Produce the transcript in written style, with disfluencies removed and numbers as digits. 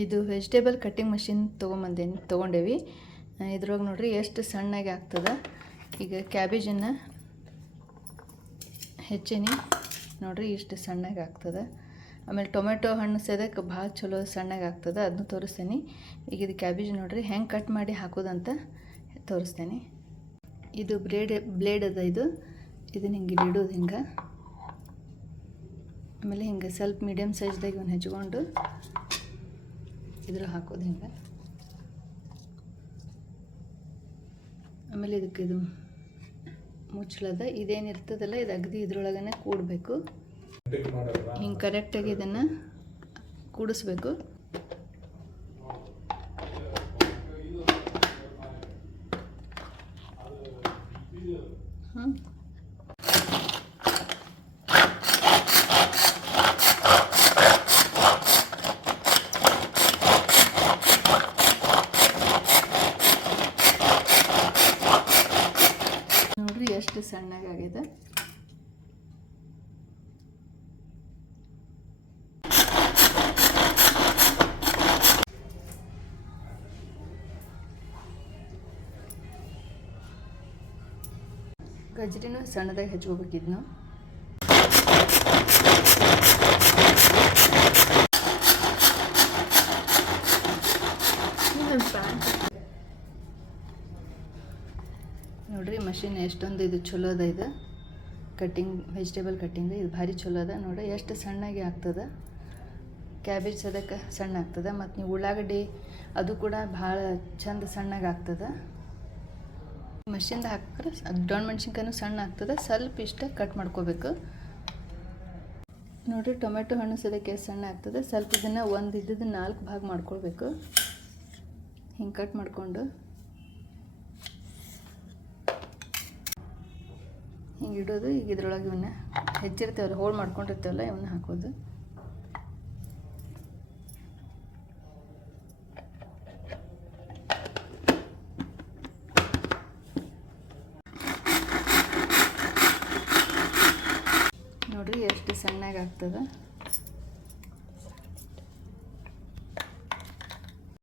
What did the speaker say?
ಇದು vegetable cutting machine ತೊಗೊಂಡೇವಿ. ಇದ್ರೊಳಗೆ ನೋಡ್ರಿ ಎಷ್ಟು ಸಣ್ಣಗೆ ಆಗ್ತದೆ. ಈಗ ಕ್ಯಾಬೇಜನ್ನು ಹೆಚ್ಚಿನಿ ನೋಡ್ರಿ ಇಷ್ಟು ಸಣ್ಣಗೆ ಆಗ್ತದೆ. ಆಮೇಲೆ ಟೊಮೆಟೊ ಹಣ್ಣು ಸೇದಕ್ಕೆ ಭಾಳ ಚಲೋ ಸಣ್ಣಗೆ ಆಗ್ತದೆ, ಅದನ್ನು ತೋರಿಸ್ತೇನೆ. ಈಗ ಇದು ಕ್ಯಾಬೇಜ್ ನೋಡ್ರಿ ಹೆಂಗೆ ಕಟ್ ಮಾಡಿ ಹಾಕೋದಂತ ತೋರಿಸ್ತೇನೆ. ಇದು ಬ್ಲೇಡ್ ಅದ. ಇದನ್ನ ಹಿಂಗೆ ಇಡೋದು ಹಿಂಗೆ. ಆಮೇಲೆ ಹಿಂಗೆ ಸ್ವಲ್ಪ ಮೀಡಿಯಮ್ ಸೈಜ್ದಾಗ ಇವನ್ನ ಹೆಚ್ಕೊಂಡು ಇದ್ರ ಹಾಕೋದು ಹಿಂಗೆ. ಆಮೇಲೆ ಇದಕ್ಕೆ ಇದು ಮುಚ್ಚಳದ ಇದೇನಿರ್ತದಲ್ಲ ಇದು ಅಗದಿ ಇದ್ರೊಳಗನೆ ಕೂಡಬೇಕು. ಹಿಂಗೆ ಕರೆಕ್ಟಾಗಿ ಇದನ್ನು ಕೂಡಿಸ್ಬೇಕು. ನೋಡ್ರಿ ಎಷ್ಟು ಸಣ್ಣಗಾಗಿದೆ. ಗಜ್ರಿನೂ ಸಣ್ಣದಾಗಿ ಹೆಚ್ಚೋಬೇಕಿದ್ನು. ನೋಡ್ರಿ ಮಷಿನ್ ಎಷ್ಟೊಂದು ಇದು ಚಲೋ ಅದ. ಇದು ಕಟ್ಟಿಂಗ್ ವೆಜಿಟೇಬಲ್ ಕಟ್ಟಿಂಗ್ ಇದು ಭಾರಿ ಚಲೋ ಅದ. ನೋಡ್ರಿ ಎಷ್ಟು ಸಣ್ಣಗೆ ಆಗ್ತದೆ. ಕ್ಯಾಬೇಜ್ ಅದಕ್ಕೆ ಸಣ್ಣ ಆಗ್ತದೆ. ಮತ್ತು ನೀವು ಉಳ್ಳಾಗಡ್ಡಿ ಅದು ಕೂಡ ಭಾಳ ಚಂದ ಸಣ್ಣಗೆ ಆಗ್ತದೆ. ಮಷಿನ್ದು ಹಾಕಿದ್ರೆ ದೊಣ್ಣೆ ಮೆಣಸಿನ್ಕಾಯಿನೂ ಸಣ್ಣ ಆಗ್ತದೆ. ಸ್ವಲ್ಪ ಇಷ್ಟ ಕಟ್ ಮಾಡ್ಕೋಬೇಕು. ನೋಡಿರಿ ಟೊಮೆಟೊ ಹಣ್ಣು ಸದಕ್ಕೆ ಸಣ್ಣ ಆಗ್ತದೆ. ಸ್ವಲ್ಪ ಇದನ್ನು ಒಂದು ಇದ್ದದ್ದು 4 ಭಾಗ ಮಾಡ್ಕೊಳ್ಬೇಕು. ಹಿಂಗೆ ಕಟ್ ಮಾಡಿಕೊಂಡು ಹಿಂಗೆ ಇಡೋದು. ಈಗ ಇದ್ರೊಳಗೆ ಇವನ್ನ ಹೆಚ್ಚಿರ್ತೇವಲ್ಲ, ಹೋಳು ಮಾಡ್ಕೊಂಡಿರ್ತೇವಲ್ಲ, ಇವನ್ನ ಹಾಕೋದು. ನೋಡ್ರಿ ಎಷ್ಟು ಸಣ್ಣಗೆ ಆಗ್ತದೆ.